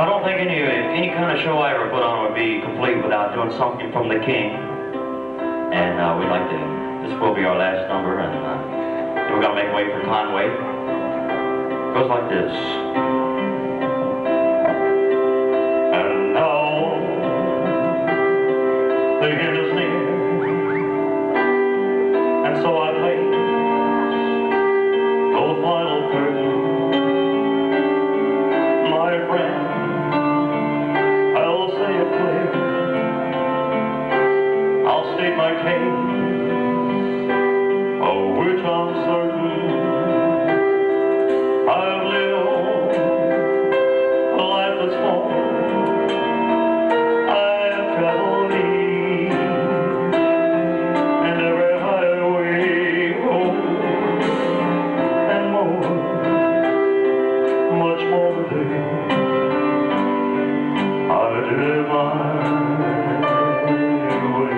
I don't think any kind of show I ever put on would be complete without doing something from the King. And we'd like to, this will be our last number, and then we're going to make way for Conway. It goes like this. And now, the end is near, and so I place the final curtain. My friend, I'll say it clear, I'll state my case, of which I'm certain. I've lived a life that's full, I've traveled east, and every highway goes, and more, much more today. I did my way.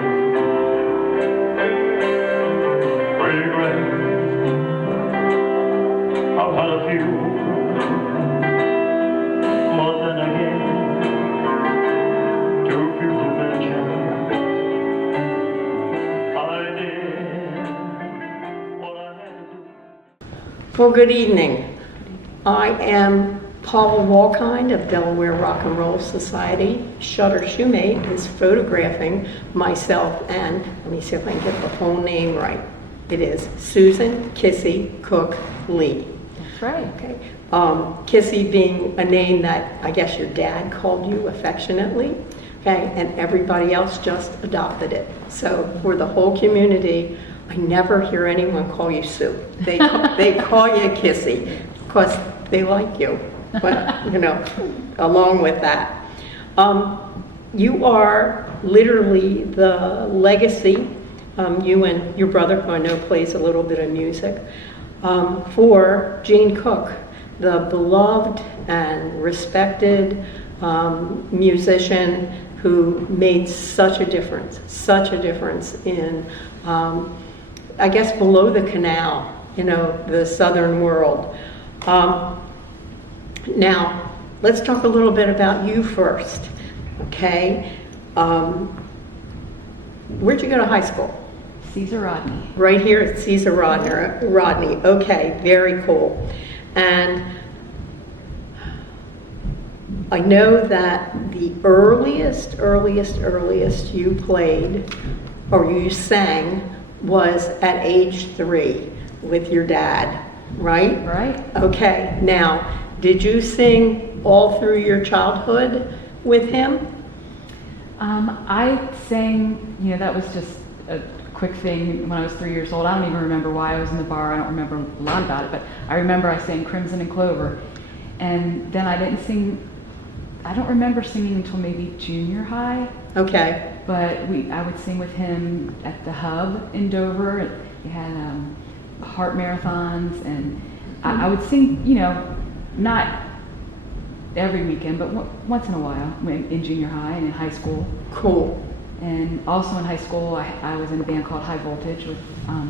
Regret, I've had a few, but then again, too few to mention. I did what I had to do. Well, good evening. I am Paula Walkind of Delaware Rock and Roll Society. Shutter Shoemate is photographing myself and, let me see if I can get the whole name right. It is Susan Kissy Cook Lee. That's right. Okay. Kissy being a name that I guess your dad called you affectionately, okay, and everybody else just adopted it. So for the whole community, I never hear anyone call you Sue. They call you Kissy because they like you. But you know, along with that, you are literally the legacy. You and your brother, who I know plays a little bit of music, for Jane Cook, the beloved and respected musician who made such a difference in, I guess, below the canal, you know, the southern world. Now, let's talk a little bit about you first, okay? Where'd you go to high school? Caesar Rodney. Right here at Caesar Rodney. Okay, very cool. And I know that the earliest you played or you sang was at age 3 with your dad, right? Right. Okay, now, did you sing all through your childhood with him? I sang, you know, that was just a quick thing when I was 3 years old. I don't even remember why I was in the bar. I don't remember a lot about it, but I remember I sang Crimson and Clover. And then I didn't sing, I don't remember singing until maybe junior high. Okay. But I would sing with him at the Hub in Dover. We had heart marathons, and I would sing, you know, not every weekend, but once in a while in junior high and in high school. Cool. And also in high school, I was in a band called High Voltage with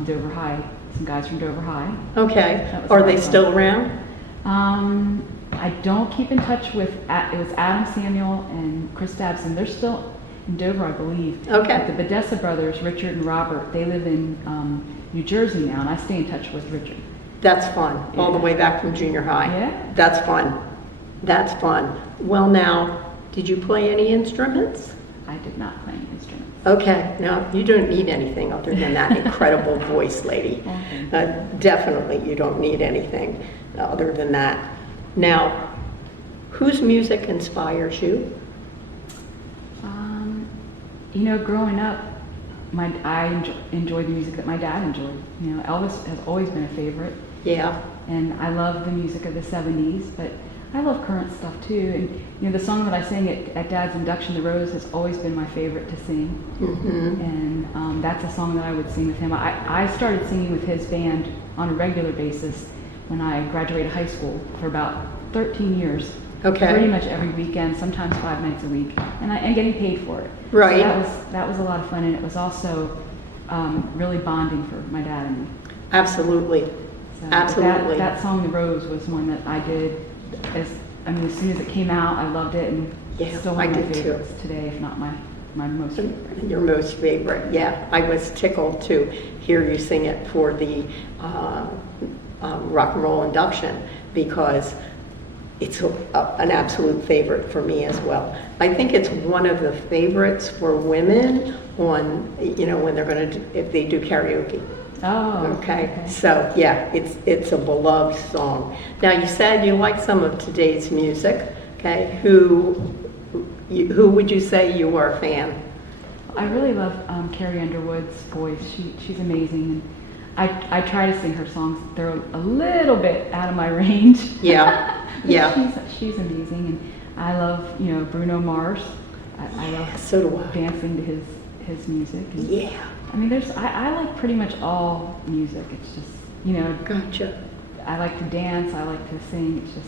Dover High, some guys from Dover High. Okay. Are they still around? I don't keep in touch with, it was Adam Samuel and Chris Dabson. They're still in Dover, I believe. Okay. But the Bedessa brothers, Richard and Robert, they live in New Jersey now, and I stay in touch with Richard. That's fun. All the way back from junior high. Yeah. That's fun. That's fun. Well, now, did you play any instruments? I did not play any instruments. Okay. Now, you don't need anything other than that incredible voice, lady. Okay. Definitely, you don't need anything other than that. Now, whose music inspires you? You know, growing up, I enjoyed the music that my dad enjoyed. You know, Elvis has always been a favorite. Yeah. And I love the music of the 70s, but I love current stuff too. And you know, the song that I sang at Dad's induction, "The Rose," has always been my favorite to sing. Mm-hmm. And that's a song that I would sing with him. I started singing with his band on a regular basis when I graduated high school for about 13 years. Okay. Pretty much every weekend, sometimes 5 nights a week, and getting paid for it. Right. So that was a lot of fun, and it was also really bonding for my dad and me. Absolutely. So Absolutely. That song, "The Rose," was one that I did as I mean, as soon as it came out, I loved it, and Yeah, still I one of my did too. favorites today, if not my most favorite. Your most favorite, yeah. I was tickled to hear you sing it for the rock and roll induction because it's an absolute favorite for me as well. I think it's one of the favorites for women on, you know, when they're going to, if they do karaoke. Oh, Okay, so yeah, it's a beloved song. Now you said you like some of today's music. Okay, who would you say you are a fan? I really love Carrie Underwood's voice. She's amazing. And I try to sing her songs. They're a little bit out of my range. Yeah, yeah. She's amazing, and I love Bruno Mars. I love So do I. dancing to his music. And, Yeah. I mean, I like pretty much all music. It's just Gotcha. I like to dance. I like to sing. It's just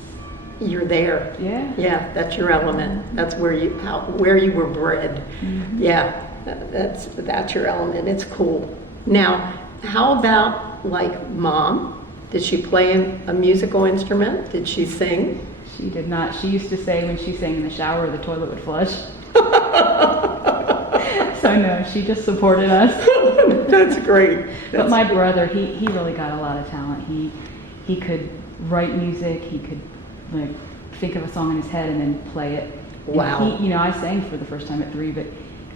You're there. yeah. Yeah, that's your element. That's where you were bred. Mm-hmm. Yeah, that's your element. It's cool. Now, how about like mom? Did she play a musical instrument? Did she sing? She did not. She used to say when she sang in the shower, the toilet would flush. So no, she just supported us. That's great. But my brother, he really got a lot of talent. He could write music. He could like think of a song in his head and then play it. And Wow. he, I sang for the first time at 3, but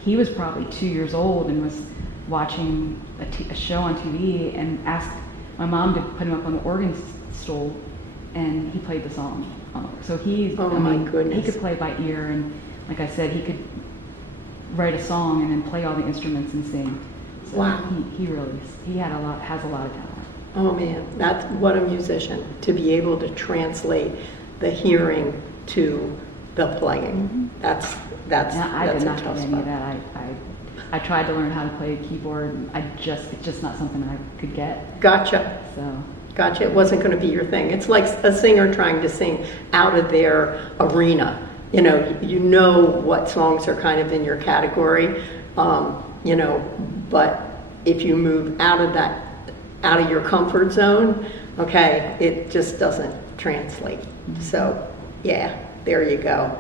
he was probably 2 years old and was watching a show on TV and asked my mom to put him up on the organ stool, and he played the song. So my goodness. he could play by ear, and like I said, he could write a song and then play all the instruments and sing. So Wow. he really has a lot of talent. Oh man, that's what a musician, to be able to translate the hearing to the playing. That's And I did a not tough do any of spot. that. I tried to learn how to play a keyboard. It's just not something I could get. Gotcha. So Gotcha. It wasn't going to be your thing. It's like a singer trying to sing out of their arena. You know what songs are kind of in your category, but if you move out of your comfort zone, okay, it just doesn't translate. So, yeah, there you go.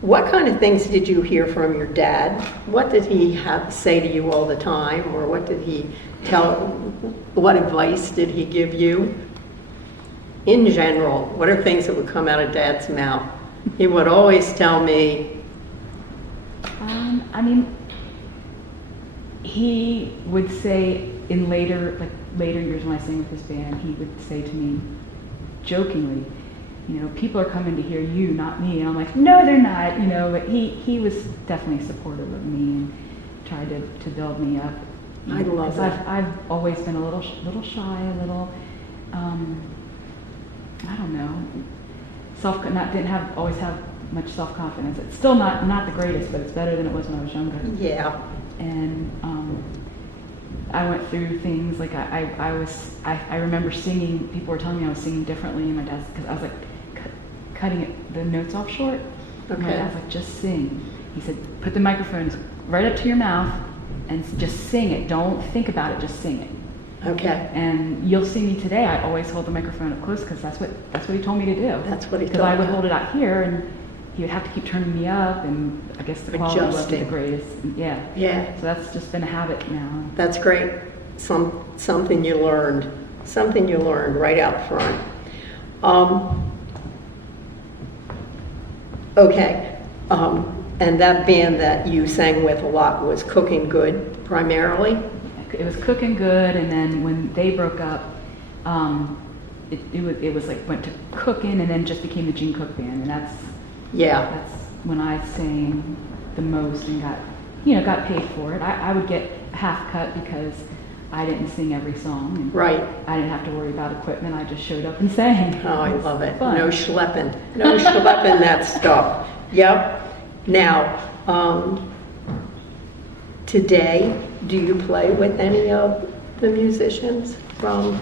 What kind of things did you hear from your dad? What did he say to you all the time, or what did he what advice did he give you? In general, what are things that would come out of Dad's mouth? He would always tell me, I mean, he would say in later years when I sang with his band, he would say to me jokingly, people are coming to hear you, not me. And I'm like, no, they're not, but he was definitely supportive of me and tried to build me up. I love that. I've always been a little shy, a little, I don't know, didn't always have much self-confidence. It's still not the greatest, but it's better than it was when I was younger. yeah, And I went through things like I remember singing. People were telling me I was singing differently in my dad's, because I was like cutting the notes off short. And my Okay. dad's like, just sing. He said, put the microphones right up to your mouth and just sing it. Don't think about it. Just sing it. okay. And you'll see me today. I always hold the microphone up close because that's what he told me to do. That's what he Because told I would you. hold it out here, and he would have to keep turning me up, and I guess the quality wasn't the Adjusting. greatest. Yeah. Yeah, So that's just been a habit now. that's great. Something you learned right out front. Okay, and that band that you sang with a lot was Cooking Good primarily? It was Cooking Good, and then when they broke up, it was like went to Cooking, and then just became the Gene Cook Band, and that's when I sang the most and got paid for it. I would get a half cut because I didn't sing every song, and Right. I didn't have to worry about equipment. I just showed up and sang. Oh, I love it. Fun. No schlepping that stuff. Yep. Now, today, do you play with any of the musicians from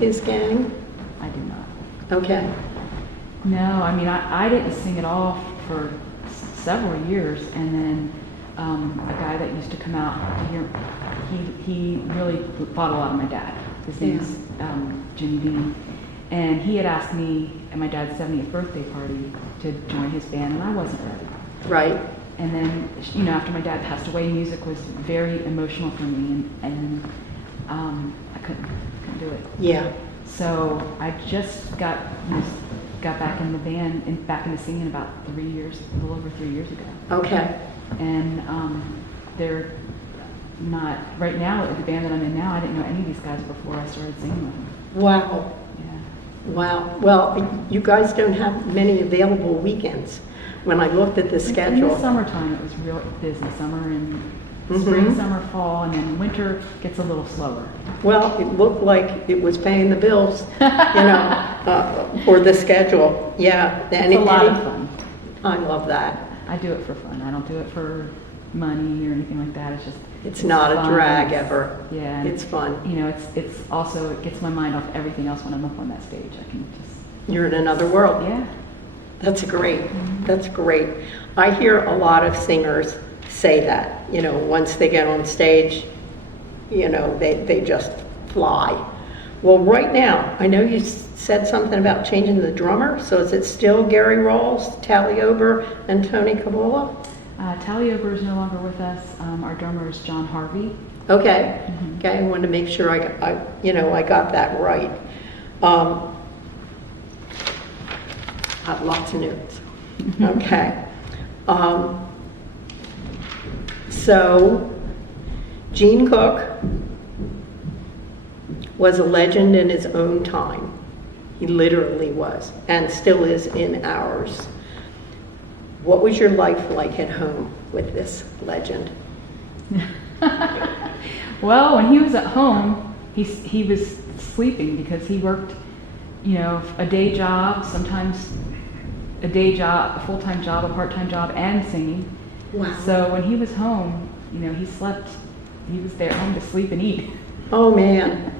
his gang? I do not. Okay. No, I mean, I didn't sing at all for several years, and then a guy that used to come out to hear, he really bought a lot of my dad. His name's Jimmy Bean, And he had asked me at my dad's 70th birthday party to join his band, and I wasn't ready. Right. And then, you know, after my dad passed away, music was very emotional for me, and I couldn't do it. Yeah. So I just got back in the band and back into singing about 3 years, a little over 3 years ago. Okay. And they're not right now. The band that I'm in now, I didn't know any of these guys before I started singing with them. Wow. Yeah. Wow. Well, you guys don't have many available weekends. When I looked at the In schedule. the summertime, it was real busy. Summer and spring, summer, fall, and then winter gets a little slower. Well, it looked like it was paying the bills, for the schedule. Yeah. It's a lot of fun. I love that. I do it for fun. I don't do it for money or anything like that. It's not fun. a drag ever. Yeah. It's fun. You know, it's also, it gets my mind off everything else when I'm up on that stage. I can just... You're in another world. Yeah. That's great. That's great. I hear a lot of singers say that, once they get on stage, they just fly. Well, right now, I know you said something about changing the drummer, so is it still Gary Rawls, Tally Ober, and Tony Cavola? Tally Ober is no longer with us. Our drummer is John Harvey. Okay. Okay, I wanted to make sure I got that right. I have lots of notes. Okay. So, Gene Cook was a legend in his own time. He literally was, and still is in ours. What was your life like at home with this legend? Well, when he was at home, he was sleeping because he worked, a day job, sometimes a day job, a full-time job, a part-time job, and singing. Wow. So when he was home, he slept. He was there at home to sleep and eat. Oh man.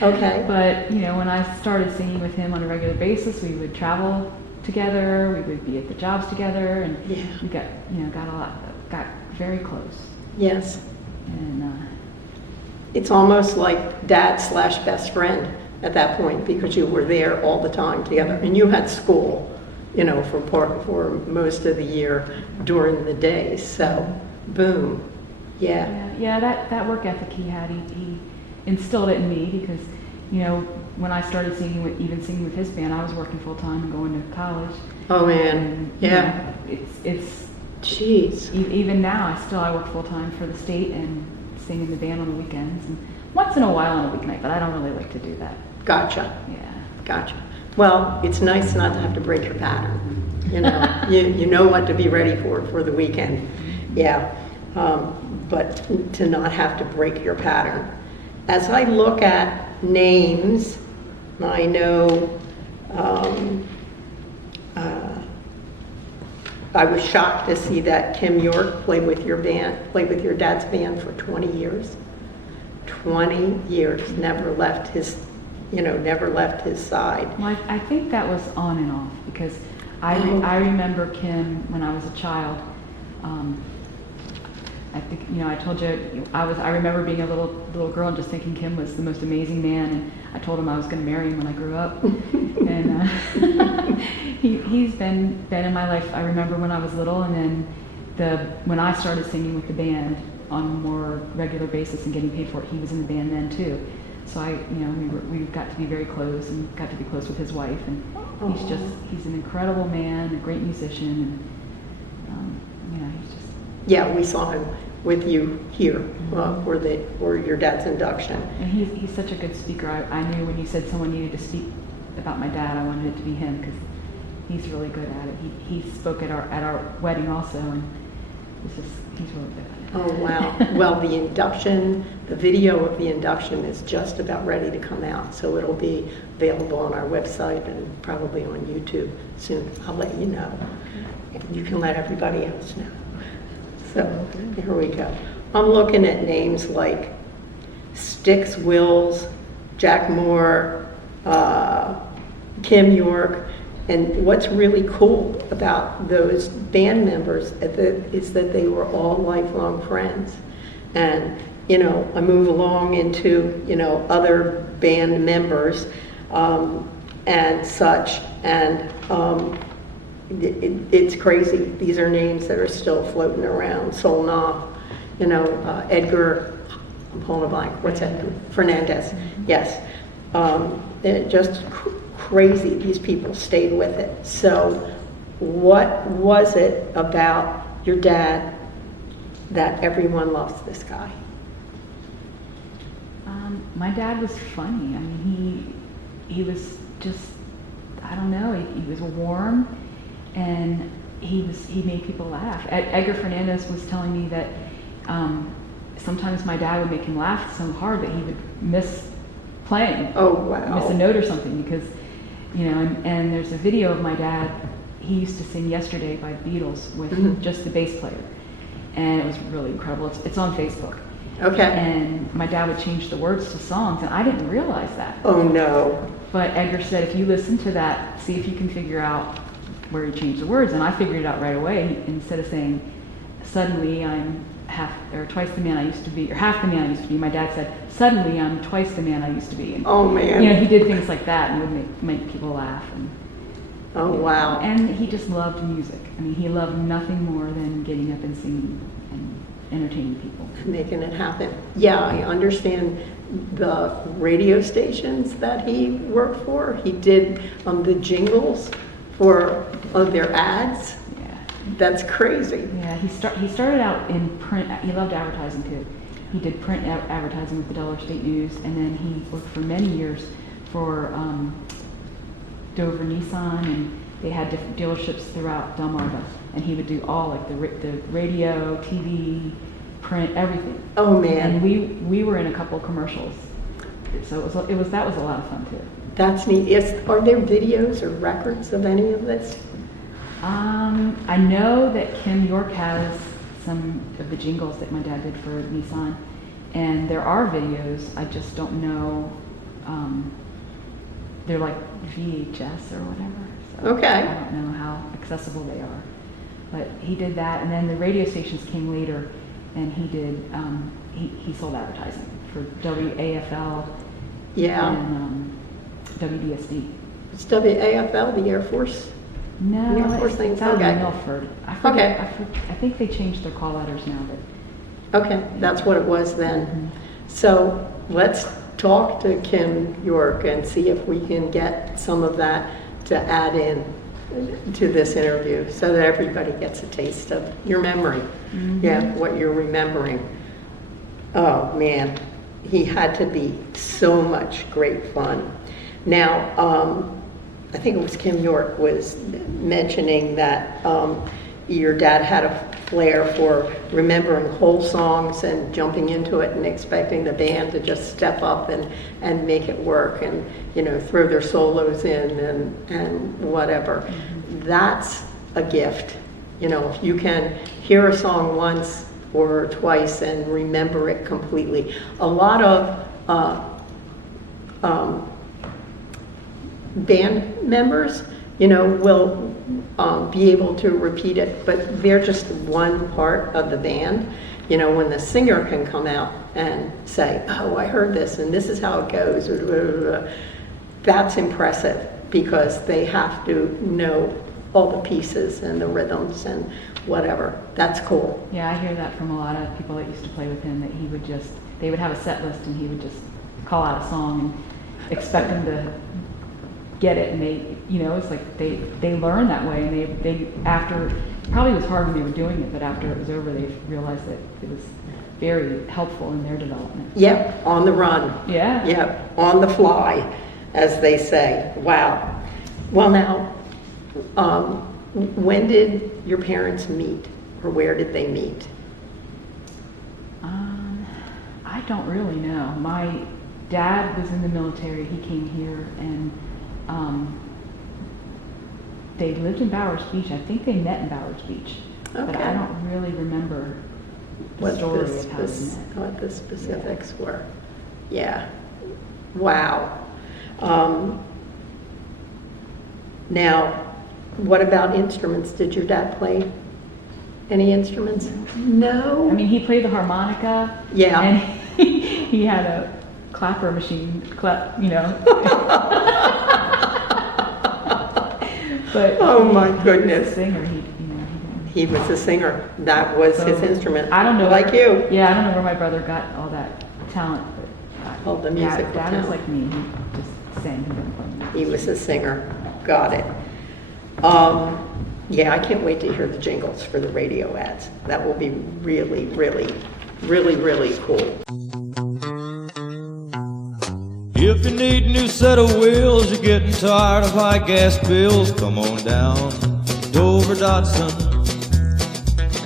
Okay. But when I started singing with him on a regular basis, we would travel together. We would be at the jobs together, and Yeah. we got very close. Yes. And It's almost like dad/best friend at that point because you were there all the time together, and you had school, for most of the year during the day. So, boom. Yeah. yeah, that work ethic he had, he instilled it in me because, when I started singing with his band, I was working full time and going to college. Oh man. And, Yeah. It's Jeez. even now I work full time for the state and sing in the band on the weekends and once in a while on a weeknight, but I don't really like to do that. Gotcha. Yeah. Gotcha. Well, it's nice not to have to break your pattern. You know what to be ready for the weekend. Yeah. But to not have to break your pattern. As I look at names, I know I was shocked to see that Kim York played with your dad's band for 20 years. 20 years, never left his side. Well, I think that was on and off because I remember Kim when I was a child. I think I told you I remember being a little girl and just thinking Kim was the most amazing man, and I told him I was going to marry him when I grew up. And he's been in my life. I remember when I was little, and then when I started singing with the band on a more regular basis and getting paid for it, he was in the band then too. So we got to be very close and got to be close with his wife, and he's an incredible man, a great musician, and he's just. Yeah, we saw him with you here for your dad's induction. And he's such a good speaker. I knew when you said someone needed to speak about my dad, I wanted it to be him because he's really good at it. He spoke at our wedding also, and he's really good at it. Oh wow! Well, the video of the induction is just about ready to come out, so it'll be available on our website and probably on YouTube soon. I'll let you know, and you can let everybody else know. So here we go. I'm looking at names like Styx Wills, Jack Moore, Kim York, and what's really cool about those band members is that they were all lifelong friends. And I move along into other band members, and such, and it's crazy. These are names that are still floating around. Solna, Edgar, I'm pulling a blank. What's that? Fernandez. Yes. Just crazy. These people stayed with it. So what was it about your dad that everyone loves this guy? My dad was funny. I mean, he was just, I don't know, he was warm, and he made people laugh. Edgar Fernandez was telling me that sometimes my dad would make him laugh so hard that he would miss playing. Oh, wow. Miss a note or something, because, and there's a video of my dad. He used to sing Yesterday by the Beatles with just the bass player, and it was really incredible. It's on Facebook. Okay. And my dad would change the words to songs, and I didn't realize that. Oh, no. But Edgar said, if you listen to that, see if you can figure out where he changed the words. And I figured it out right away. Instead of saying, suddenly I'm twice the man I used to be, or half the man I used to be, my dad said, suddenly I'm twice the man I used to be. And, oh, man. He did things like that and would make people laugh. And, oh, wow. And he just loved music. I mean, he loved nothing more than getting up and singing and entertaining people. Making it happen. Yeah, I understand the radio stations that he worked for. He did the jingles for their ads. Yeah. That's crazy. Yeah, he started out in print. He loved advertising too. He did print advertising with the Delaware State News, and then he worked for many years for Dover Nissan, and they had different dealerships throughout Delmarva, and he would do all like the radio, TV, print, everything. Oh, man. And we were in a couple of commercials, so that was a lot of fun too. That's neat. Are there videos or records of any of this? I know that Kim York has some of the jingles that my dad did for Nissan, and there are videos. I just don't know. They're like VHS or whatever. So Okay. I don't know how accessible they are. But he did that, and then the radio stations came later, and he did. He sold advertising for WAFL. Yeah. And WDSD. It's WAFL, the Air Force? No, Air Force thing? it's out Okay. in Milford. Okay. I think they changed their call letters now, but Okay, that's what it was then. So let's talk to Kim York and see if we can get some of that to add in to this interview so that everybody gets a taste of your memory. Yeah, what you're remembering. Oh, man. He had to be so much great fun. Now, I think it was Kim York was mentioning that your dad had a flair for remembering whole songs and jumping into it and expecting the band to just step up and make it work and, throw their solos in and whatever. That's a gift. If you can hear a song once or twice and remember it completely. A lot of band members, will be able to repeat it, but they're just one part of the band. When the singer can come out and say, oh, I heard this and this is how it goes, that's impressive because they have to know all the pieces and the rhythms and whatever. That's cool. yeah, I hear that from a lot of people that used to play with him, that they would have a set list and he would just call out a song and expect them to get it, and they, it's like they learn that way, and they after, probably was hard when they were doing it, but after it was over, they realized that it was very helpful in their development. Yep, on the run. Yeah. Yep, on the fly, as they say. Wow. Well, now, when did your parents meet, or where did they meet? I don't really know. My dad was in the military. He came here, and they lived in Bowers Beach. I think they met in Bowers Beach, but I don't really remember the story of how they met. What the specifics were. Yeah. Wow. Now, what about instruments? Did your dad play any instruments? No. I mean, he played the harmonica. Yeah. And he had a clapper machine, But Oh my he was goodness. a singer. He was a singer. That was his instrument. I don't know. Like you. Yeah, I don't know where my brother got all that talent, but All the musical Dad was talent. like me. He just sang. He didn't play music. He was a singer. Got it. Yeah, I can't wait to hear the jingles for the radio ads. That will be really, really, really, really cool. If you need a new set of wheels, you're getting tired of high gas bills, come on down to Dover Datsun.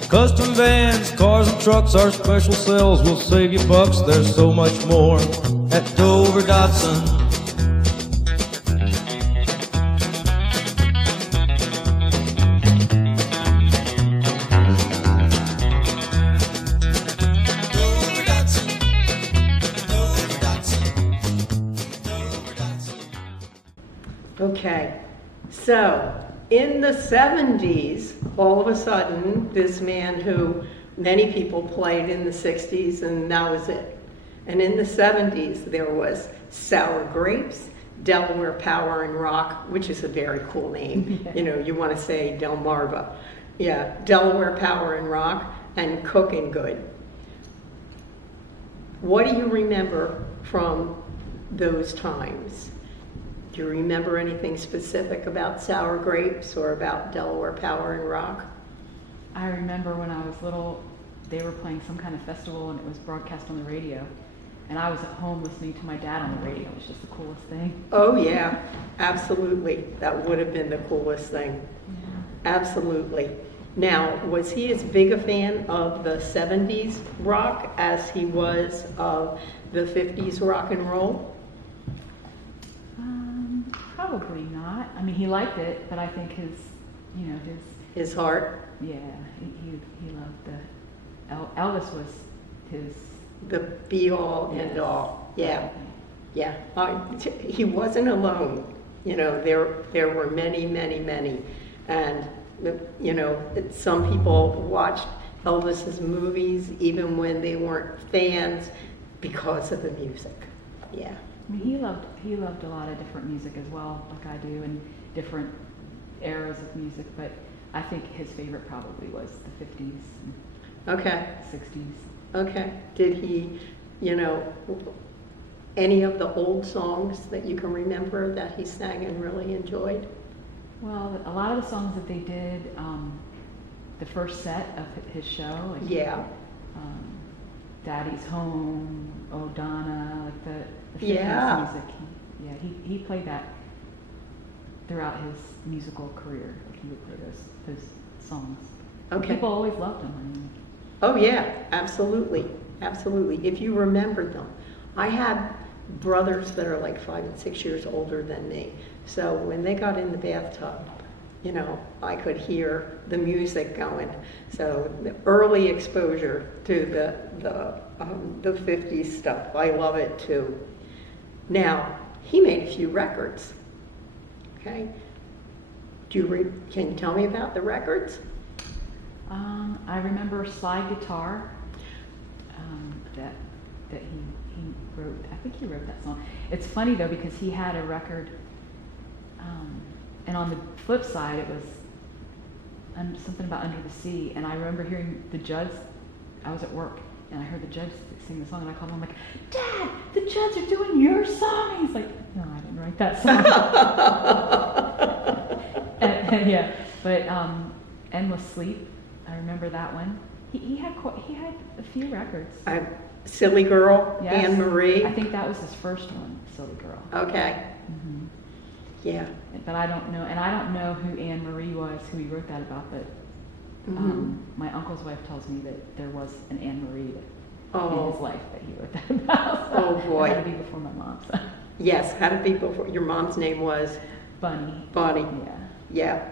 Custom vans, cars and trucks, our special sales will save you bucks. There's so much more at Dover Datsun. Okay, so in the 70s, all of a sudden, this man who many people played in the 60s, and that was it. And in the 70s, there was Sour Grapes, Delaware Power and Rock, which is a very cool name. You know, you want to say Delmarva. Yeah, Delaware Power and Rock, and Cooking Good. What do you remember from those times? Do you remember anything specific about Sour Grapes or about Delaware Power and Rock? I remember when I was little, they were playing some kind of festival and it was broadcast on the radio. And I was at home listening to my dad on the radio. It was just the coolest thing. Oh yeah, absolutely. That would have been the coolest thing. Yeah. Absolutely. Now, was he as big a fan of the 70s rock as he was of the 50s rock and roll? Probably not. I mean, he liked it, but I think His heart? yeah, he loved the, Elvis was his, The be-all, end-all. Yeah, yeah. He wasn't alone. You know, there were many, many, many. And, you know, some people watched Elvis's movies even when they weren't fans because of the music. Yeah. I mean, he loved a lot of different music as well, like I do, and different eras of music, but I think his favorite probably was the 50s and Okay. 60s. Okay. Did he, you know, any of the old songs that you can remember that he sang and really enjoyed? Well, a lot of the songs that they did, the first set of his show, like Yeah. Daddy's Home, Oh Donna, like the 50s Yeah. music. He played that throughout his musical career. Like he would play those songs. Okay. People always loved him. I mean, Oh yeah, absolutely, absolutely. If you remembered them. I had brothers that are like 5 and 6 years older than me. So when they got in the bathtub, you know, I could hear the music going. So the early exposure to the 50s stuff, I love it too. Now, he made a few records, okay? Can you tell me about the records? I remember Slide Guitar, that he wrote. I think he wrote that song. It's funny though because he had a record, and on the flip side it was something about Under the Sea. And I remember hearing the Judds. I was at work and I heard the Judds sing the song, and I called him. I'm like, Dad, the Judds are doing your song. And he's like, No, I didn't write that song. and yeah, but Endless Sleep. I remember that one. He had a few records. Silly Girl, Yes. Anne Marie. I think that was his first one, Silly Girl. Okay, hmm yeah. But I don't know, and I don't know who Anne Marie was, who he wrote that about. But my uncle's wife tells me that there was an Anne Marie in his life that he wrote that about. So Oh, boy. It had to be before my mom. So. Yes, had it be before, your mom's name was? Bunny. Bonnie. Yeah. Yeah.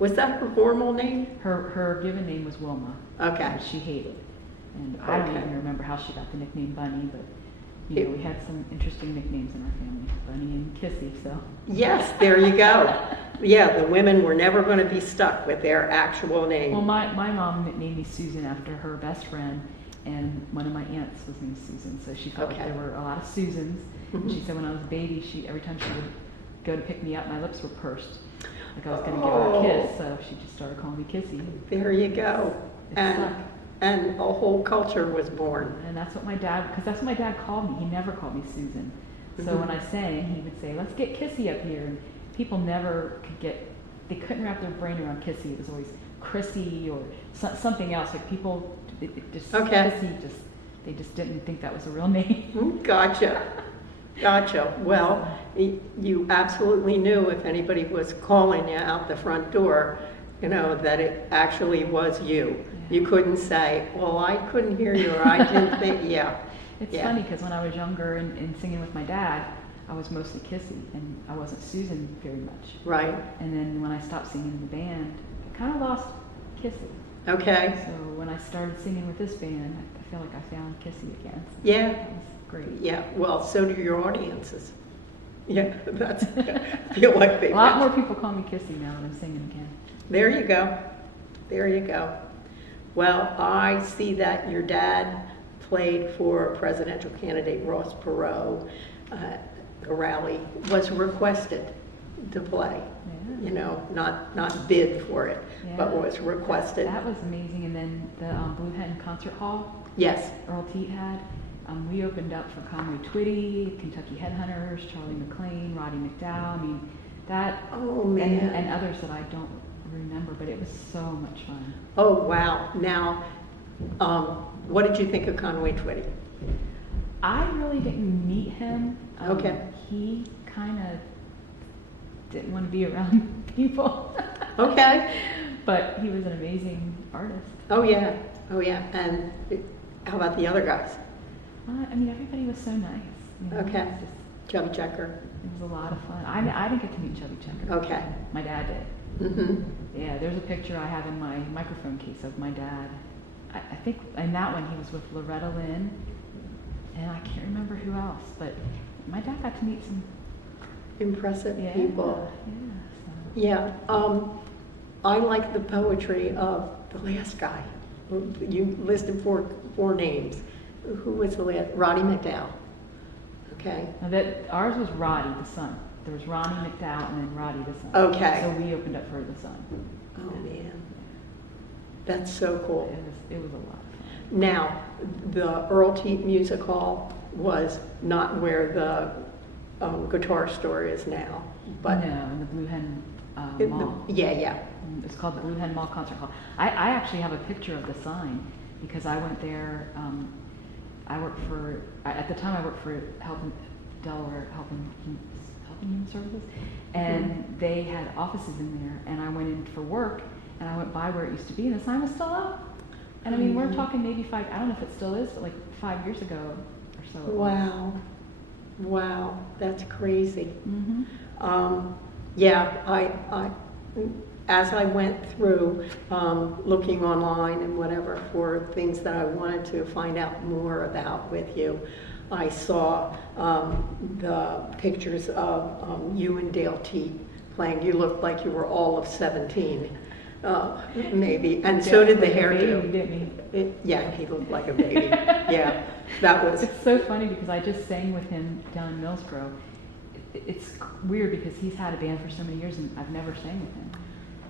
Was that her formal name? Her given name was Wilma. Okay. Which she hated. And I don't Okay. even remember how she got the nickname Bunny, but you know, we had some interesting nicknames in our family, Bunny and Kissy, so. Yes, there you go. Yeah, the women were never going to be stuck with their actual name. Well, my mom nicknamed me Susan after her best friend, and one of my aunts was named Susan, so she felt Okay. like there were a lot of Susans. And she said when I was a baby, every time she would go to pick me up, my lips were pursed. Like I was going to give her a kiss, so she just started calling me Kissy. There you go. It And stuck. and a whole culture was born. And that's what my dad, because that's what my dad called me. He never called me Susan. So when I sang, he would say, let's get Kissy up here. And people never could get, they couldn't wrap their brain around Kissy. It was always Chrissy or something else. Like people, it just, Okay. Kissy, they just didn't think that was a real name. Gotcha. Gotcha. Well, you absolutely knew if anybody was calling you out the front door, you know, that it actually was you. Yeah. You couldn't say, well, I couldn't hear you, or I didn't think, yeah. It's Yeah. funny because when I was younger and singing with my dad, I was mostly Kissy and I wasn't Susan very much. Right. And then when I stopped singing in the band, I kind of lost Kissy. Okay. So when I started singing with this band, I feel like I found Kissy again. Yeah. That was great. Yeah. Well, so do your audiences. Yeah. That's, I feel like they A lot more people call me Kissy now that I'm singing again. There you go. There you go. Well, I see that your dad played for presidential candidate Ross Perot. The rally was requested to play. Yeah. You know, not bid for it, but Yeah. was requested. That was amazing. And then the Blue Hen Concert Hall, Yes. Earl Teat had, we opened up for Conway Twitty, Kentucky Headhunters, Charlie McLean, Roddy McDowell. I mean, that Oh man. and others that I don't remember, but it was so much fun. Oh wow. Now, what did you think of Conway Twitty? I really didn't meet him. Okay. He kind of didn't want to be around people. Okay. But he was an amazing artist. Oh yeah. Oh yeah. And how about the other guys? I mean, everybody was so nice. You know, Okay. It was, Chubby Checker. it was a lot of fun. I didn't get to meet Chubby Checker. Okay. My dad did. Mm-hmm. Yeah, there's a picture I have in my microphone case of my dad. I think in that one he was with Loretta Lynn, and I can't remember who else, but my dad got to meet some Impressive yeah, people. Yeah, Yeah. I like the poetry of the last guy. You listed four names. Who was the last? Roddy McDowell. Okay. so. Now ours was Roddy the son. There was Ronnie McDowell and then Roddy the son. Okay. So we opened up for the son. Oh man. That's so cool. It was a lot of fun. Now, the Earl Teat Music Hall was not where the guitar store is now, but no, in the Blue Hen Mall. yeah. It's called the Blue Hen Mall Concert Hall. I actually have a picture of the sign because I went there. I worked for, at the time I worked for Delaware Health and Human Services, and they had offices in there, and I went in for work, and I went by where it used to be, and the sign was still up. And I mean, we're talking maybe I don't know if it still is, but like 5 years ago or so. Wow, that's crazy. Mm-hmm. Yeah, I as I went through looking online and whatever for things that I wanted to find out more about with you, I saw the pictures of you and Dale Teat playing. You looked like you were all of 17, maybe, and so did the hairdo. Didn't he? Yeah, he looked like a baby. Yeah, that was. It's so funny because I just sang with him down in Millsboro. It's weird because he's had a band for so many years and I've never sang with him.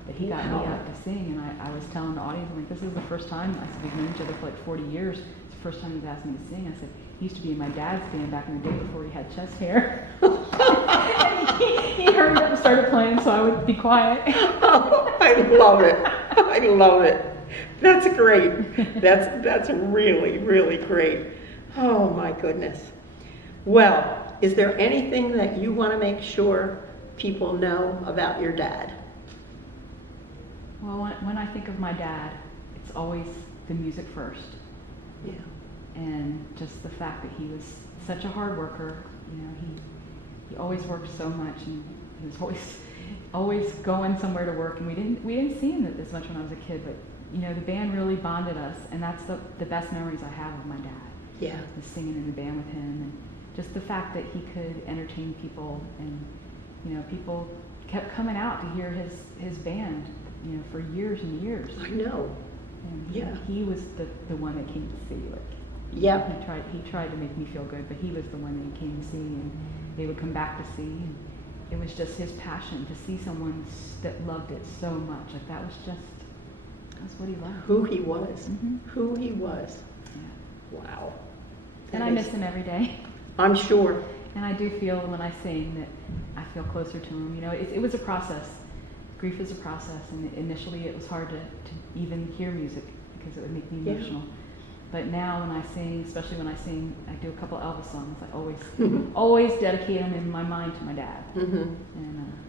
But he got me up to sing, and I was telling the audience, I'm like, this is the first time. I said, we've known each other for like 40 years. It's the first time he's asked me to sing. I said, he used to be in my dad's band back in the day before he had chest hair. he hurried up and started playing, so I would be quiet. Oh, I love it. I love it. That's great. That's really, really great. Oh my goodness. Well, is there anything that you want to make sure people know about your dad? Well, when I think of my dad, it's always the music first. Yeah. And just the fact that he was such a hard worker. You know, he always worked so much, and he was always going somewhere to work. And we didn't see him as much when I was a kid, but you know, the band really bonded us, and that's the best memories I have of my dad. Yeah. Is singing in the band with him, and just the fact that he could entertain people, and you know, people kept coming out to hear his band, you know, for years and years. I know. And Yeah. he was the one that came to see. Like, Yep. he tried to make me feel good, but he was the one that came to see, and they would come back to see. And it was just his passion to see someone that loved it so much. Like that's what he loved. Who he was. Mhm. Who he was. Yeah. Wow. And That I is- miss him every day. I'm sure. And I do feel when I sing that I feel closer to him. You know, it was a process. Grief is a process, and initially it was hard to even hear music because it would make me Yeah. emotional. But now when I sing, especially when I sing, I do a couple Elvis songs. I always dedicate them in my mind to my dad. Hmm.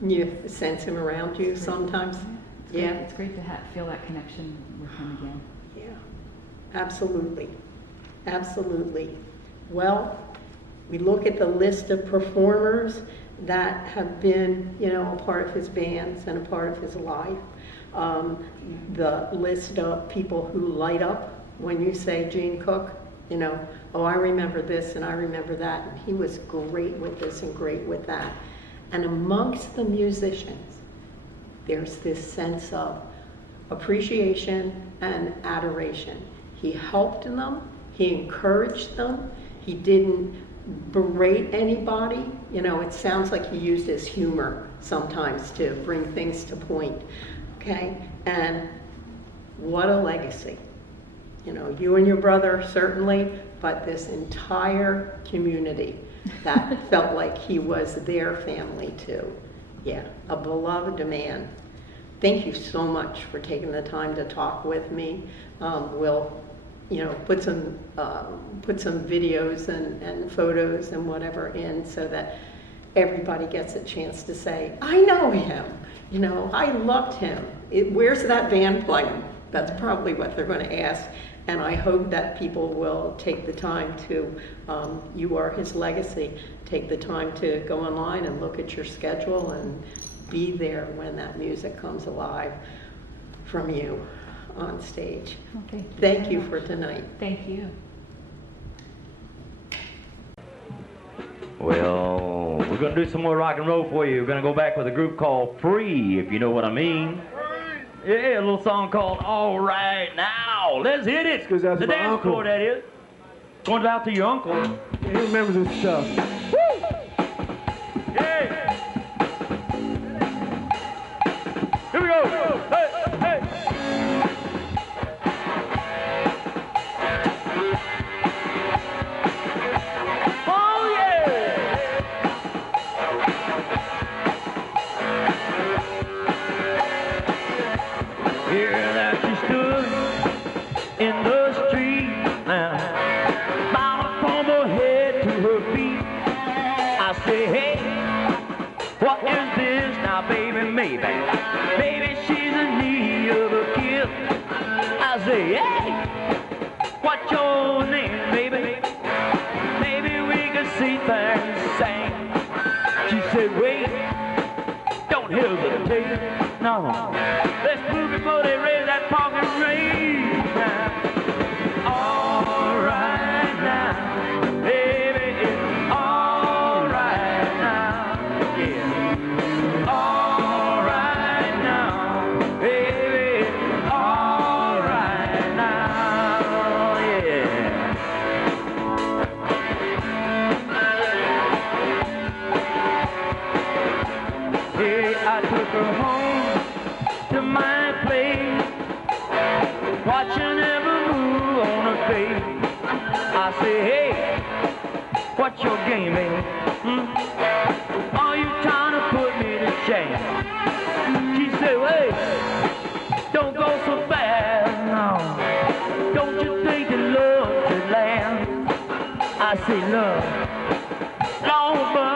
And You sense him around you sometimes? Yeah. it's great to feel that connection with him again. Yeah, absolutely. Absolutely. Well, we look at the list of performers that have been, you know, a part of his bands and a part of his life. The list of people who light up when you say Gene Cook, you know, oh, I remember this and I remember that. And he was great with this and great with that. And amongst the musicians, there's this sense of appreciation and adoration. He helped them, he encouraged them, he didn't berate anybody. You know, it sounds like he used his humor sometimes to bring things to point. Okay? And what a legacy. You know, you and your brother certainly, but this entire community that felt like he was their family too. Yeah, a beloved man. Thank you so much for taking the time to talk with me. We'll, you know, put some videos and photos and whatever in so that everybody gets a chance to say, I know him. You know, I loved him. Where's that band playing? That's probably what they're going to ask. And I hope that people will take the time to, you are his legacy, take the time to go online and look at your schedule and be there when that music comes alive from you on stage. Okay. Thank you for tonight. Thank you. Well, we're going to do some more rock and roll for you. We're going to go back with a group called Free, if you know what I mean. Yeah, a little song called All Right Now. Let's hit it. 'Cause that's the my dance uncle. floor, that is. Going out to your uncle. He remembers his stuff. Yeah. Here we go. Hey, hey. Oh, yeah. Here that she stood in the street now, bound from her head to her feet. I say, hey, what is this now, baby? Maybe she's in need of a kiss. I say, hey, what's your name, baby? Maybe we can see things the same. She said, wait, don't hesitate, no. Let's move before they raise that parking rate now. All right now, baby, it's all right now, yeah. All right now, baby, it's all right now, yeah. Hey, I took her home to my place, watching every move on her face. I say, hey, what's your game, baby? Are you trying to put me to shame? She said, wait, don't go so fast, no. Don't you think that love should last? I say, love, long but